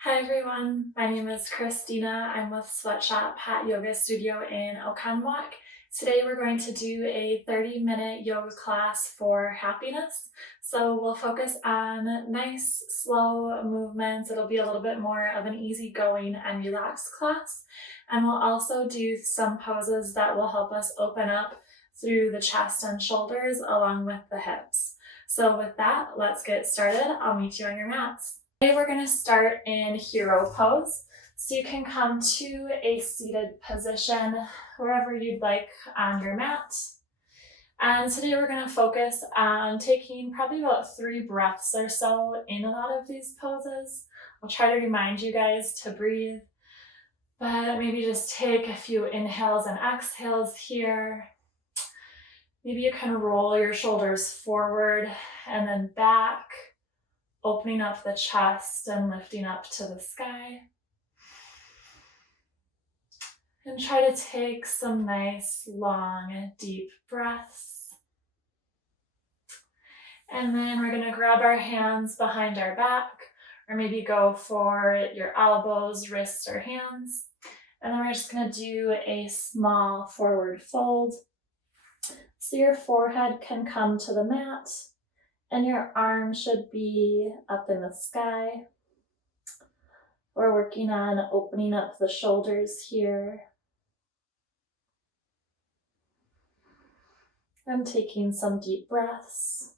Hi everyone, my name is Christina. I'm with Sweatshop Hat Yoga Studio in Oconomowoc. Today we're going to do a 30-minute yoga class for happiness. So we'll focus on nice, slow movements. It'll be a little bit more of an easygoing and relaxed class. And we'll also do some poses that will help us open up through the chest and shoulders along with the hips. So with that, let's get started. I'll meet you on your mats. Today we're going to start in hero pose. So you can come to a seated position wherever you'd like on your mat. And today we're going to focus on taking probably about 3 breaths or so in a lot of these poses. I'll try to remind you guys to breathe, but maybe just take a few inhales and exhales here. Maybe you can roll your shoulders forward and then back, opening up the chest and lifting up to the sky. And try to take some nice, long, deep breaths. And then we're going to grab our hands behind our back, or maybe go for your elbows, wrists, or hands. And then we're just going to do a small forward fold. So your forehead can come to the mat, and your arm should be up in the sky. We're working on opening up the shoulders here. And taking some deep breaths.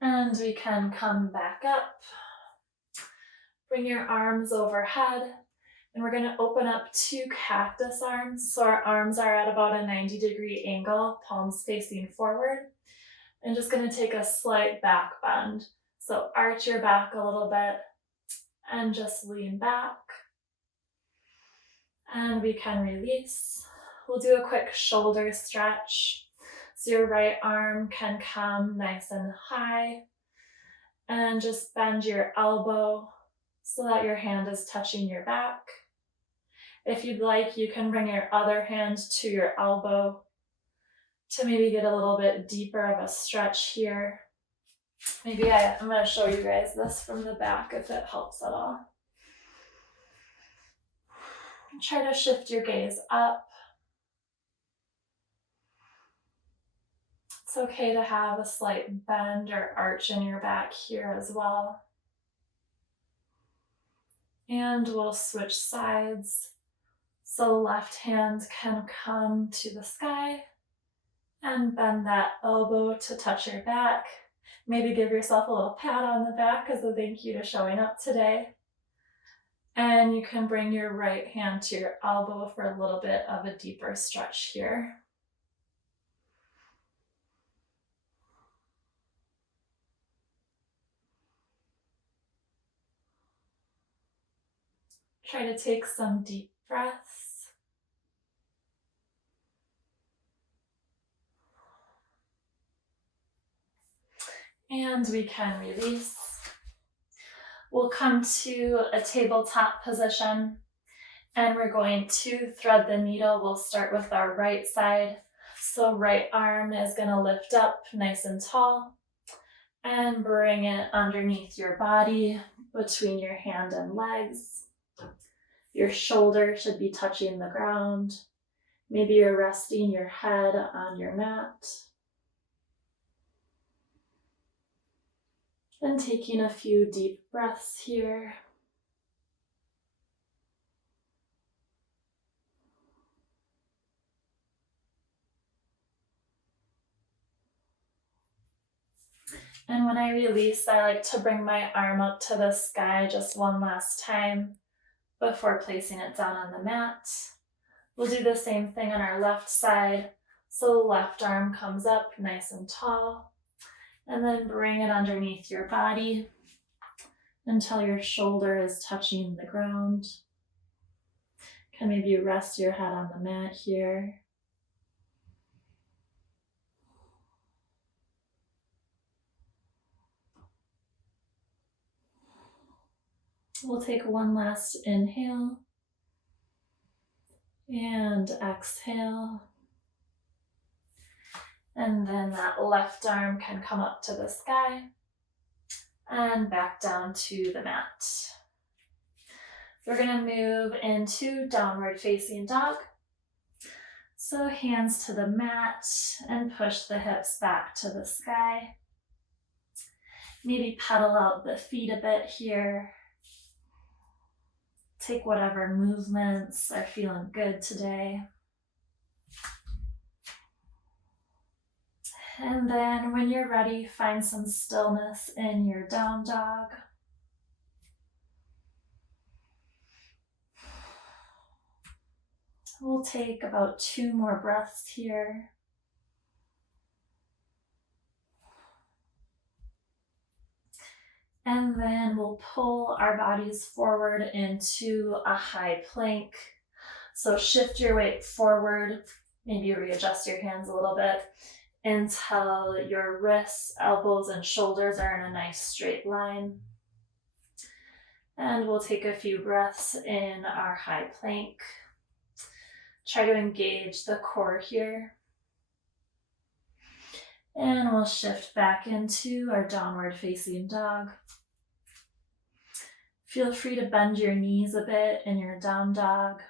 And we can come back up. Bring your arms overhead. And we're going to open up 2 cactus arms. So our arms are at about a 90-degree angle, palms facing forward. And just going to take a slight back bend. So arch your back a little bit and just lean back. And we can release. We'll do a quick shoulder stretch. So your right arm can come nice and high. And just bend your elbow so that your hand is touching your back. If you'd like, you can bring your other hand to your elbow to maybe get a little bit deeper of a stretch here. Maybe I'm going to show you guys this from the back if it helps at all. Try to shift your gaze up. It's okay to have a slight bend or arch in your back here as well. And we'll switch sides. So left hand can come to the sky and bend that elbow to touch your back. Maybe give yourself a little pat on the back as a thank you to showing up today. And you can bring your right hand to your elbow for a little bit of a deeper stretch here. Try to take some deep breaths. And we can release. We'll come to a tabletop position, and we're going to thread the needle. We'll start with our right side. So right arm is going to lift up nice and tall and bring it underneath your body, between your hand and legs. Your shoulder should be touching the ground. Maybe you're resting your head on your mat. And taking a few deep breaths here. And when I release, I like to bring my arm up to the sky just one last time before placing it down on the mat. We'll do the same thing on our left side. So the left arm comes up nice and tall. And then bring it underneath your body until your shoulder is touching the ground. Can maybe rest your head on the mat here. We'll take one last inhale and exhale. And then that left arm can come up to the sky and back down to the mat. We're going to move into downward facing dog. So hands to the mat and push the hips back to the sky. Maybe pedal out the feet a bit here. Take whatever movements are feeling good today. And then when you're ready, find some stillness in your down dog. We'll take about 2 more breaths here. And then we'll pull our bodies forward into a high plank. So shift your weight forward, maybe readjust your hands a little bit until your wrists, elbows, and shoulders are in a nice straight line. And we'll take a few breaths in our high plank. Try to engage the core here. And we'll shift back into our downward facing dog. Feel free to bend your knees a bit in your down dog.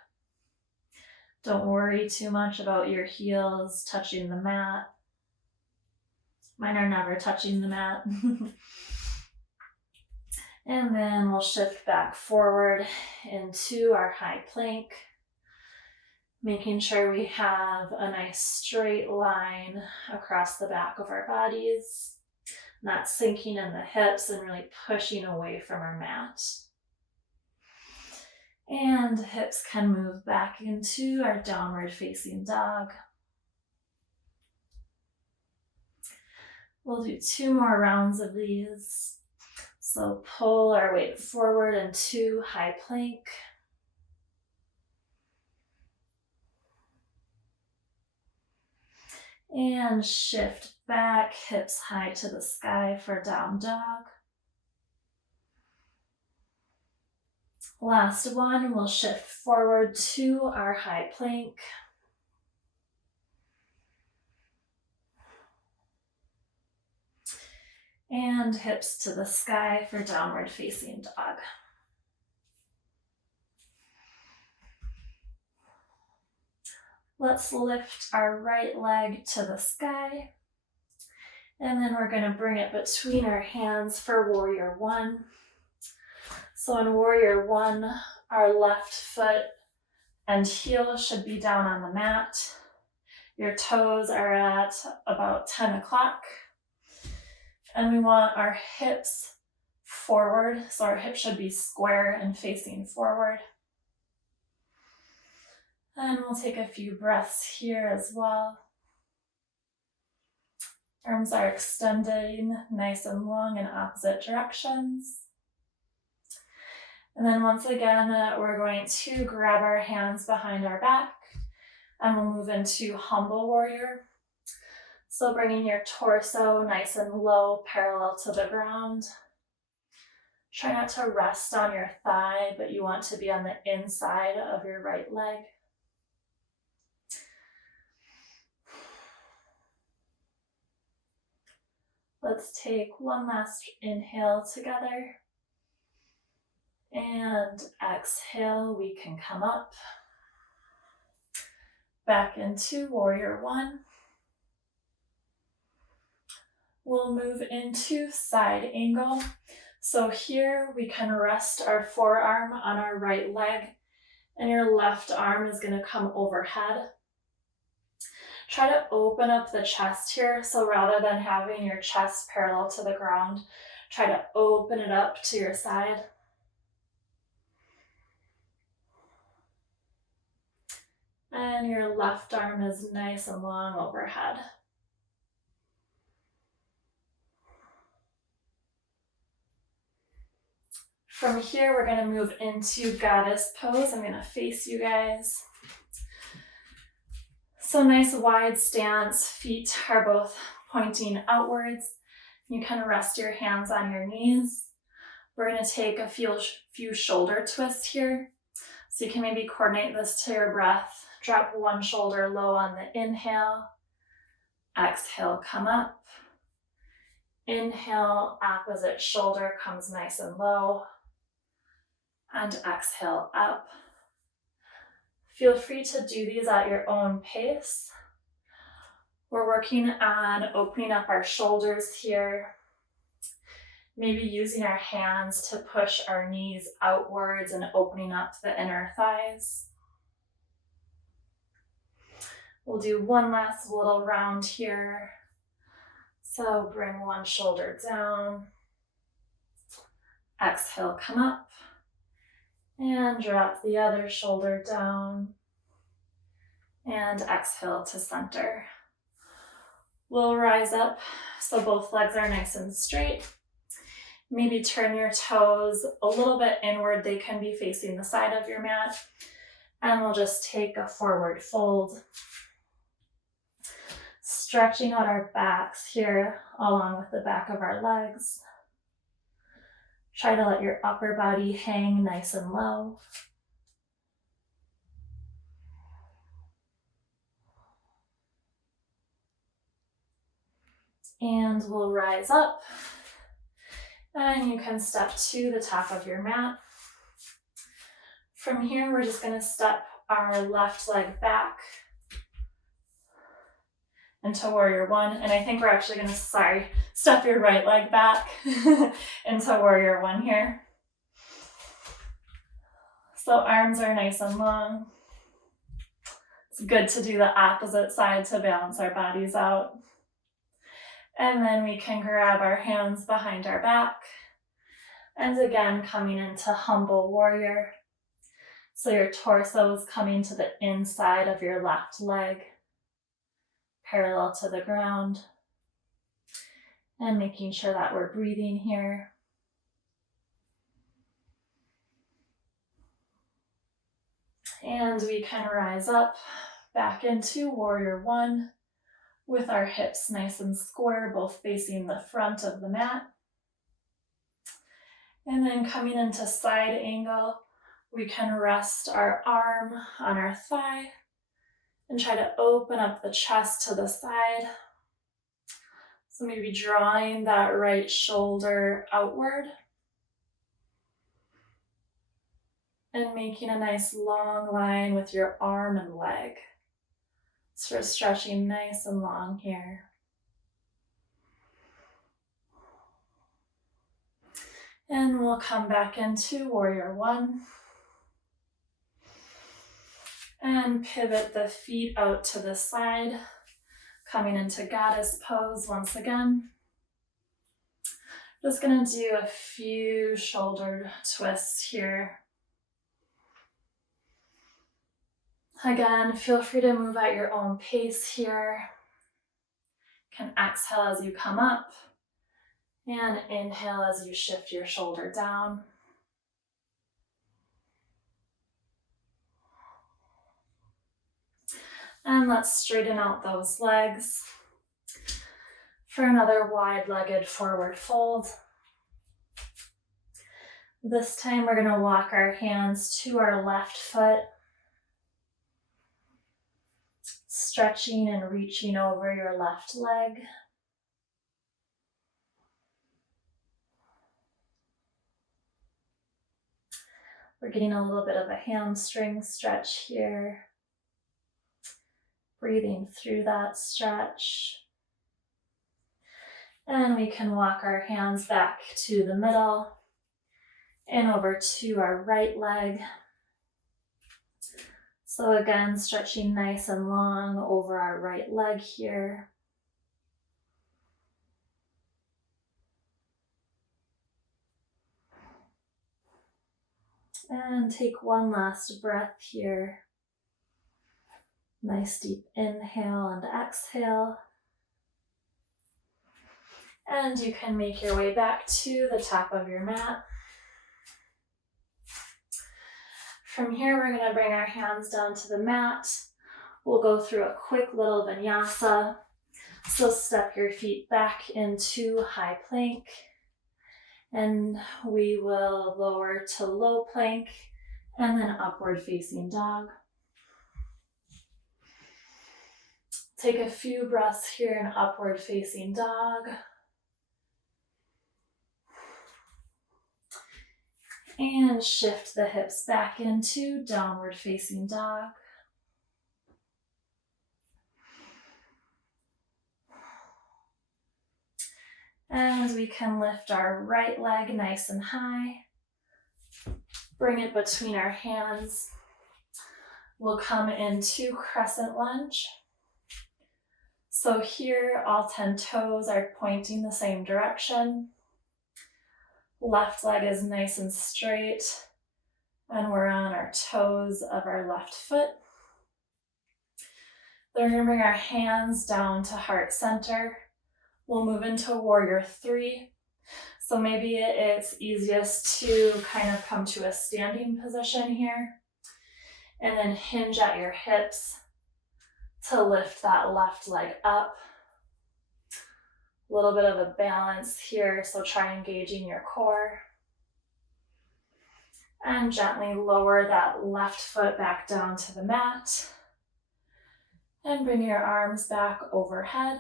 Don't worry too much about your heels touching the mat. Mine are never touching the mat. And then we'll shift back forward into our high plank, making sure we have a nice straight line across the back of our bodies, not sinking in the hips and really pushing away from our mat. And hips can move back into our downward facing dog. We'll do 2 more rounds of these. So pull our weight forward into high plank. And shift back, hips high to the sky for down dog. Last one, we'll shift forward to our high plank. And hips to the sky for downward facing dog. Let's lift our right leg to the sky. And then we're going to bring it between our hands for Warrior One. So in Warrior One, our left foot and heel should be down on the mat. Your toes are at about 10 o'clock. And we want our hips forward, so our hips should be square and facing forward. And we'll take a few breaths here as well. Arms are extending nice and long in opposite directions. And then once again, we're going to grab our hands behind our back and we'll move into Humble Warrior. So bringing your torso nice and low, parallel to the ground. Try not to rest on your thigh, but you want to be on the inside of your right leg. Let's take one last inhale together. And exhale, we can come up. Back into Warrior One. We'll move into side angle. So here we can rest our forearm on our right leg and your left arm is going to come overhead. Try to open up the chest here. So rather than having your chest parallel to the ground, try to open it up to your side. And your left arm is nice and long overhead. From here, we're going to move into Goddess Pose. I'm going to face you guys. So nice wide stance, feet are both pointing outwards. You kind of rest your hands on your knees. We're going to take a few shoulder twists here. So you can maybe coordinate this to your breath. Drop one shoulder low on the inhale. Exhale, come up. Inhale, opposite shoulder comes nice and low. And exhale, up. Feel free to do these at your own pace. We're working on opening up our shoulders here. Maybe using our hands to push our knees outwards and opening up the inner thighs. We'll do one last little round here. So bring one shoulder down. Exhale, come up. And drop the other shoulder down. And exhale to center. We'll rise up so both legs are nice and straight. Maybe turn your toes a little bit inward. They can be facing the side of your mat. And we'll just take a forward fold. Stretching out our backs here along with the back of our legs. Try to let your upper body hang nice and low. And we'll rise up. And you can step to the top of your mat. From here, we're just going to step our left leg back into warrior one. And I think we're actually going to, step your right leg back into warrior one here. So arms are nice and long. It's good to do the opposite side to balance our bodies out. And then we can grab our hands behind our back. And again, coming into humble warrior. So your torso is coming to the inside of your left leg, parallel to the ground. And making sure that we're breathing here. And we can rise up back into warrior one with our hips nice and square, both facing the front of the mat. And then coming into side angle, we can rest our arm on our thigh and try to open up the chest to the side. So maybe drawing that right shoulder outward and making a nice long line with your arm and leg. So we're stretching nice and long here. And we'll come back into warrior one. And pivot the feet out to the side, coming into goddess pose once again. Just gonna do a few shoulder twists here. Again, feel free to move at your own pace here. You can exhale as you come up and inhale as you shift your shoulder down. And let's straighten out those legs for another wide-legged forward fold. This time we're going to walk our hands to our left foot, stretching and reaching over your left leg. We're getting a little bit of a hamstring stretch here. Breathing through that stretch. And we can walk our hands back to the middle and over to our right leg. So again, stretching nice and long over our right leg here. And take one last breath here. Nice deep inhale and exhale. And you can make your way back to the top of your mat. From here, we're going to bring our hands down to the mat. We'll go through a quick little vinyasa. So step your feet back into high plank. And we will lower to low plank and then upward facing dog. Take a few breaths here in upward facing dog. And shift the hips back into downward facing dog. And we can lift our right leg nice and high. Bring it between our hands. We'll come into crescent lunge. So here, all 10 toes are pointing the same direction. Left leg is nice and straight, and we're on our toes of our left foot. Then we're going to bring our hands down to heart center. We'll move into warrior 3. So maybe it's easiest to kind of come to a standing position here, and then hinge at your hips to lift that left leg up. A little bit of a balance here, so try engaging your core. And gently lower that left foot back down to the mat. And bring your arms back overhead.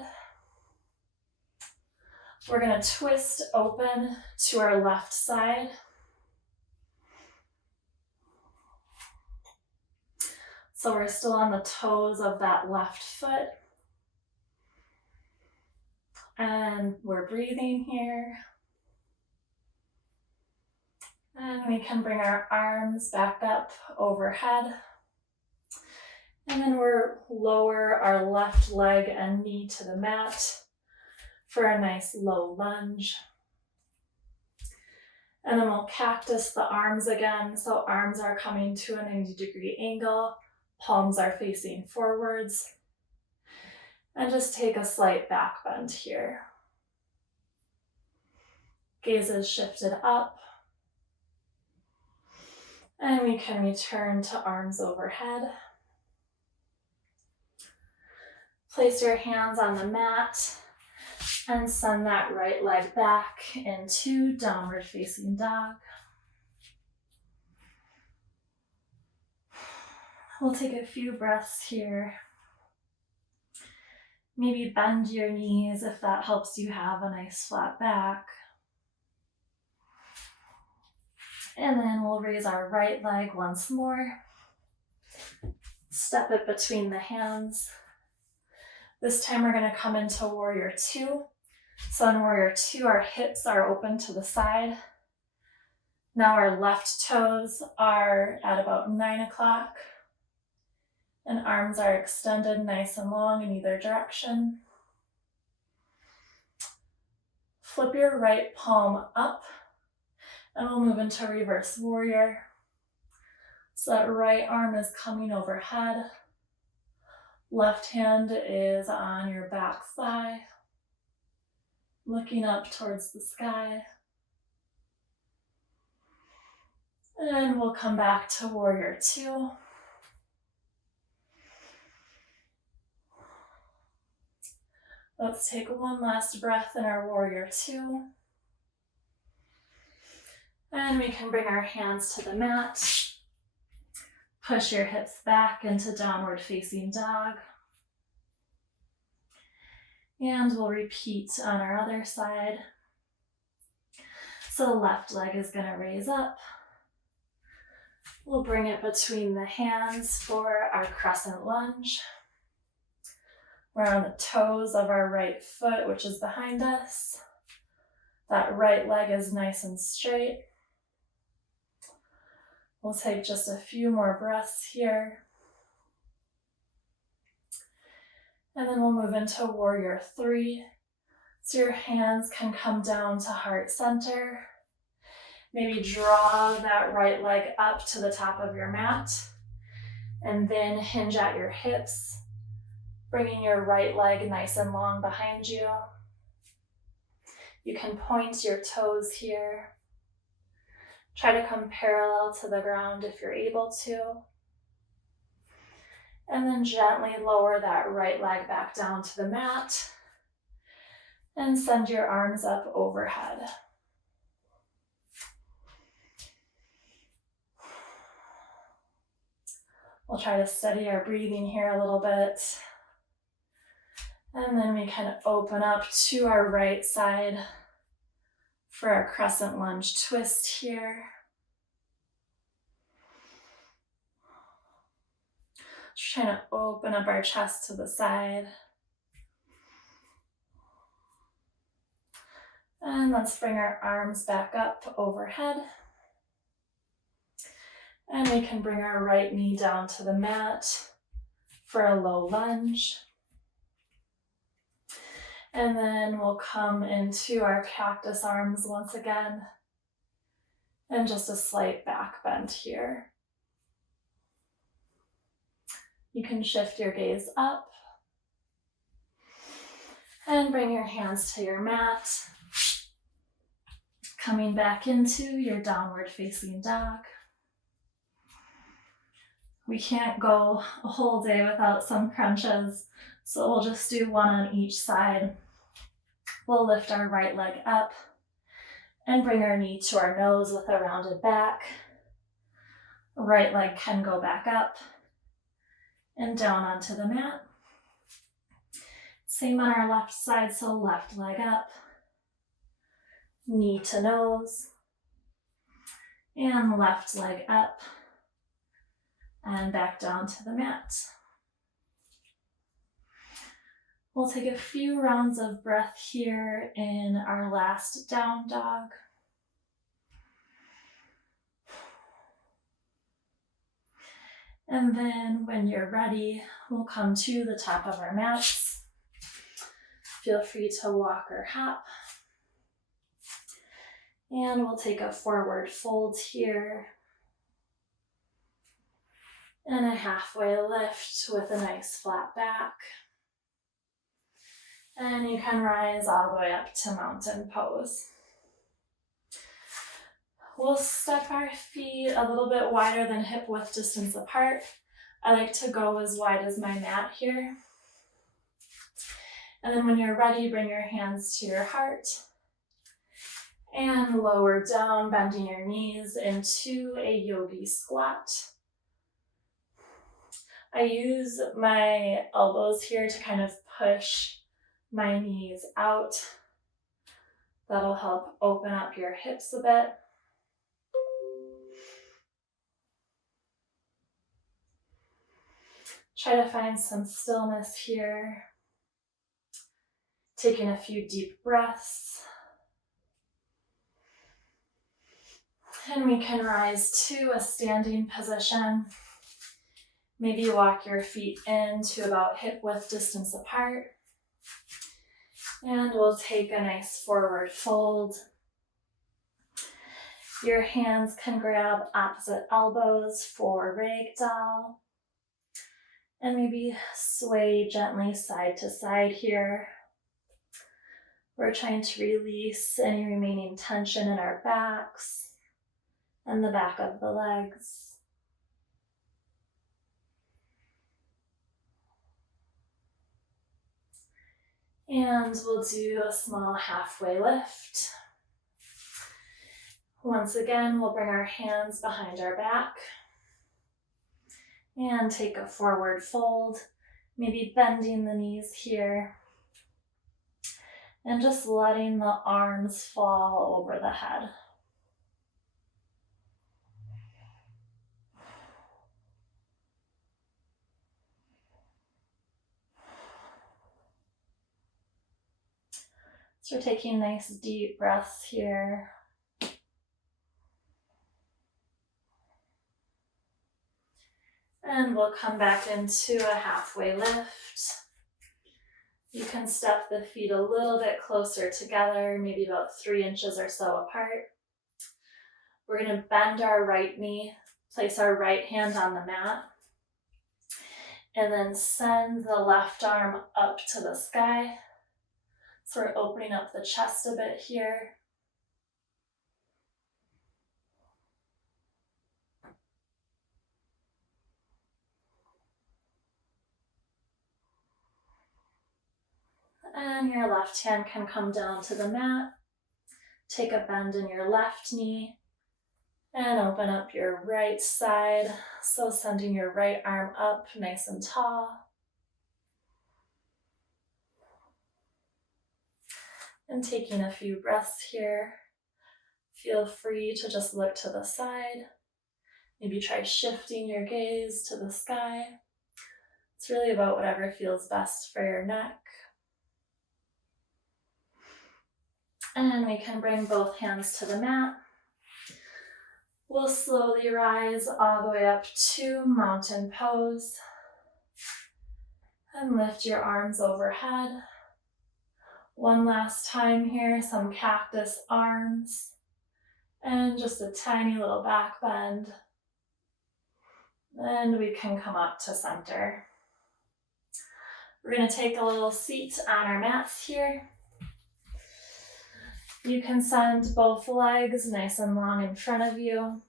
We're going to twist open to our left side. So we're still on the toes of that left foot. And we're breathing here. And we can bring our arms back up overhead. And then we'll lower our left leg and knee to the mat for a nice low lunge. And then we'll cactus the arms again. So arms are coming to a 90-degree angle. Palms are facing forwards. And just take a slight back bend here. Gaze is shifted up. And we can return to arms overhead. Place your hands on the mat and send that right leg back into downward facing dog. We'll take a few breaths here. Maybe bend your knees if that helps you have a nice flat back. And then we'll raise our right leg once more. Step it between the hands. This time we're going to come into warrior 2. So in warrior 2, our hips are open to the side. Now our left toes are at about 9 o'clock. And arms are extended nice and long in either direction. Flip your right palm up. And we'll move into reverse warrior. So that right arm is coming overhead. Left hand is on your back thigh, looking up towards the sky. And we'll come back to warrior 2. Let's take one last breath in our warrior 2. And we can bring our hands to the mat. Push your hips back into downward facing dog. And we'll repeat on our other side. So the left leg is going to raise up. We'll bring it between the hands for our crescent lunge. We're on the toes of our right foot, which is behind us. That right leg is nice and straight. We'll take just a few more breaths here. And then we'll move into warrior 3. So your hands can come down to heart center. Maybe draw that right leg up to the top of your mat. And then hinge at your hips, bringing your right leg nice and long behind you. You can point your toes here. Try to come parallel to the ground if you're able to. And then gently lower that right leg back down to the mat. And send your arms up overhead. We'll try to steady our breathing here a little bit. And then we kind of open up to our right side for our crescent lunge twist here. Just trying to open up our chest to the side. And let's bring our arms back up overhead. And we can bring our right knee down to the mat for a low lunge. And then we'll come into our cactus arms once again. And just a slight back bend here. You can shift your gaze up. And bring your hands to your mat. Coming back into your downward facing dog. We can't go a whole day without some crunches, so we'll just do one on each side. We'll lift our right leg up and bring our knee to our nose with a rounded back. Right leg can go back up and down onto the mat. Same on our left side, so left leg up, knee to nose, and left leg up, and back down to the mat. We'll take a few rounds of breath here in our last down dog. And then when you're ready, we'll come to the top of our mats. Feel free to walk or hop. And we'll take a forward fold here. And a halfway lift with a nice flat back. And you can rise all the way up to mountain pose. We'll step our feet a little bit wider than hip width distance apart. I like to go as wide as my mat here. And then when you're ready, bring your hands to your heart. And lower down, bending your knees into a yogi squat. I use my elbows here to kind of push my knees out. That'll help open up your hips a bit. Try to find some stillness here. Taking a few deep breaths. And we can rise to a standing position. Maybe walk your feet in to about hip width distance apart. And we'll take a nice forward fold. Your hands can grab opposite elbows for ragdoll. And maybe sway gently side to side here. We're trying to release any remaining tension in our backs and the back of the legs. And we'll do a small halfway lift. Once again, we'll bring our hands behind our back and take a forward fold, maybe bending the knees here and just letting the arms fall over the head. So we're taking nice deep breaths here. And we'll come back into a halfway lift. You can step the feet a little bit closer together, maybe about 3 inches or so apart. We're going to bend our right knee, place our right hand on the mat, and then send the left arm up to the sky. So we're opening up the chest a bit here. And your left hand can come down to the mat. Take a bend in your left knee and open up your right side. So sending your right arm up nice and tall. And taking a few breaths here, feel free to just look to the side. Maybe try shifting your gaze to the sky. It's really about whatever feels best for your neck. And we can bring both hands to the mat. We'll slowly rise all the way up to mountain pose. And lift your arms overhead. One last time here, some cactus arms. And just a tiny little back bend. And we can come up to center. We're going to take a little seat on our mats here. You can send both legs nice and long in front of you.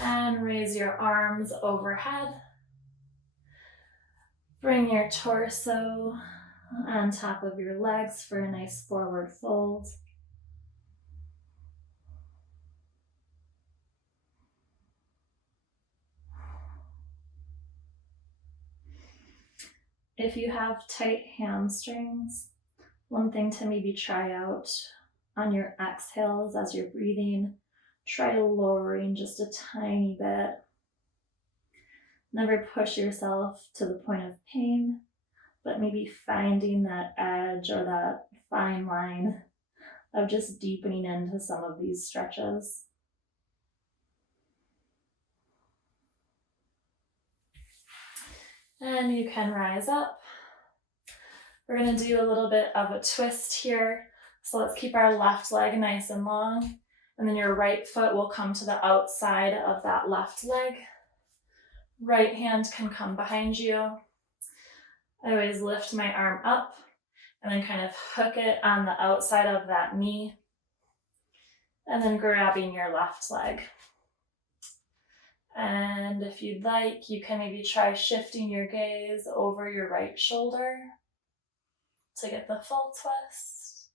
And raise your arms overhead. Bring your torso on top of your legs for a nice forward fold. If you have tight hamstrings, one thing to maybe try out on your exhales as you're breathing, try lowering just a tiny bit. Never push yourself to the point of pain, but maybe finding that edge or that fine line of just deepening into some of these stretches. And you can rise up. We're going to do a little bit of a twist here. So let's keep our left leg nice and long. And then your right foot will come to the outside of that left leg. Right hand can come behind you. I always lift my arm up and then kind of hook it on the outside of that knee. And then grabbing your left leg. And if you'd like, you can maybe try shifting your gaze over your right shoulder to get the full twist.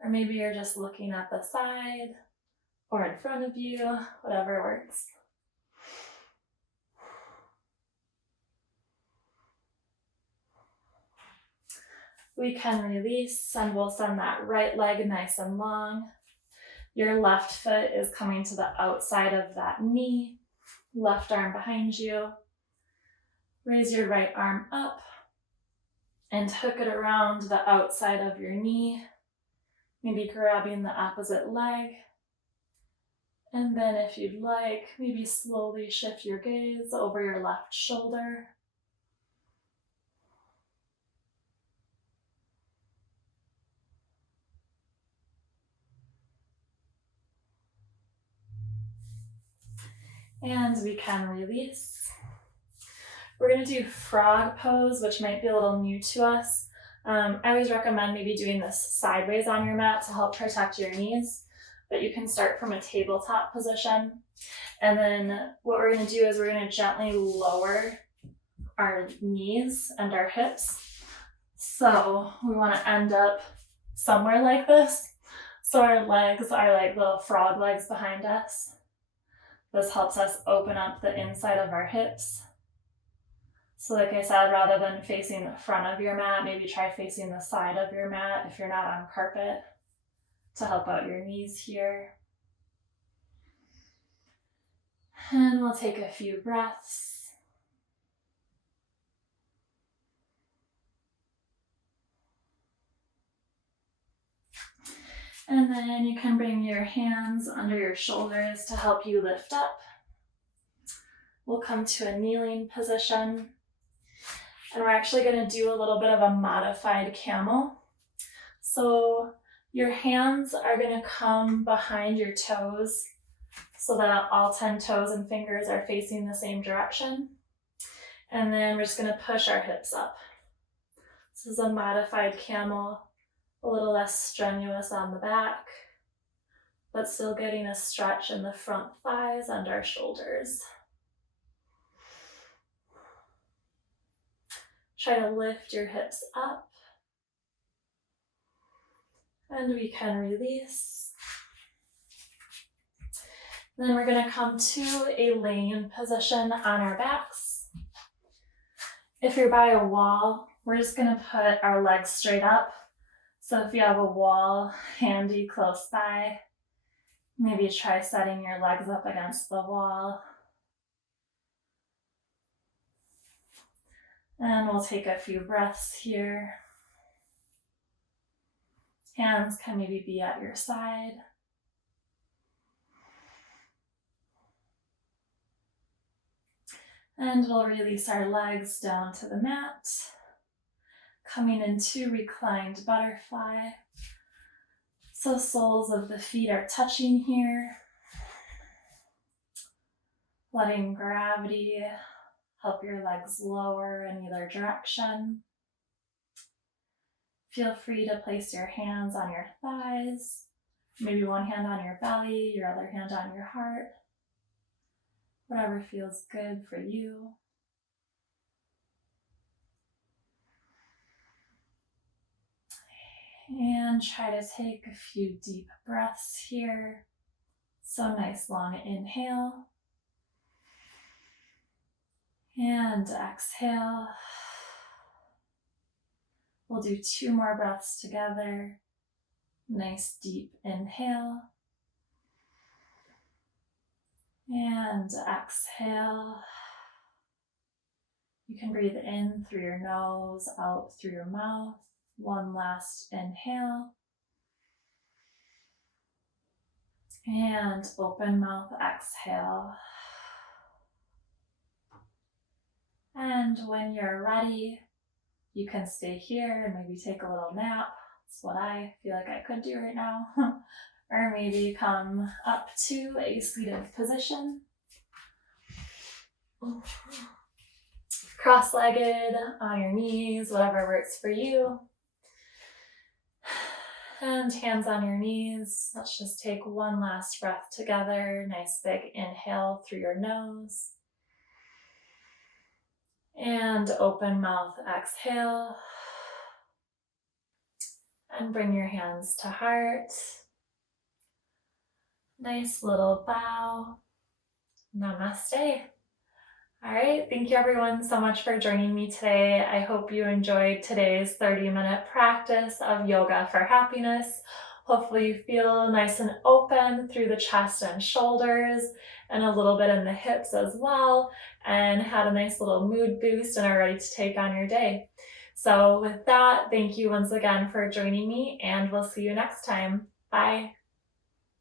Or maybe you're just looking at the side or in front of you, whatever works. We can release and we'll send that right leg nice and long. Your left foot is coming to the outside of that knee. Left arm behind you. Raise your right arm up and hook it around the outside of your knee. Maybe grabbing the opposite leg. And then if you'd like, maybe slowly shift your gaze over your left shoulder. And we can release. We're going to do frog pose, which might be a little new to us. I always recommend maybe doing this sideways on your mat to help protect your knees, but you can start from a tabletop position. And then what we're going to do is we're going to gently lower our knees and our hips. So we want to end up somewhere like this. So our legs are like little frog legs behind us. This helps us open up the inside of our hips. So like I said, rather than facing the front of your mat, maybe try facing the side of your mat if you're not on carpet to help out your knees here. And we'll take a few breaths. And then you can bring your hands under your shoulders to help you lift up. We'll come to a kneeling position. And we're actually going to do a little bit of a modified camel. So your hands are going to come behind your toes so that all 10 toes and fingers are facing the same direction. And then we're just going to push our hips up. This is a modified camel. A little less strenuous on the back, but still getting a stretch in the front thighs and our shoulders. Try to lift your hips up, and we can release. Then we're going to come to a laying position on our backs. If you're by a wall, we're just going to put our legs straight up. So if you have a wall handy close by, maybe try setting your legs up against the wall. And we'll take a few breaths here. Hands can maybe be at your side. And we'll release our legs down to the mat, coming into reclined butterfly. So soles of the feet are touching here, letting gravity help your legs lower in either direction. Feel free to place your hands on your thighs, maybe one hand on your belly, your other hand on your heart. Whatever feels good for you. And try to take a few deep breaths here. So nice long inhale. And exhale. We'll do 2 more breaths together. Nice deep inhale. And exhale. You can breathe in through your nose, out through your mouth. One last inhale. And open mouth exhale. And when you're ready, you can stay here and maybe take a little nap. That's what I feel like I could do right now. Or maybe come up to a seated position. Cross-legged, on your knees, whatever works for you. And hands on your knees. Let's just take one last breath together. Nice big inhale through your nose. And open mouth exhale. And bring your hands to heart. Nice little bow. Namaste. All right, thank you everyone so much for joining me today. I hope you enjoyed today's 30-minute practice of yoga for happiness. Hopefully you feel nice and open through the chest and shoulders and a little bit in the hips as well, and had a nice little mood boost and are ready to take on your day. So with that, thank you once again for joining me, and we'll see you next time. Bye.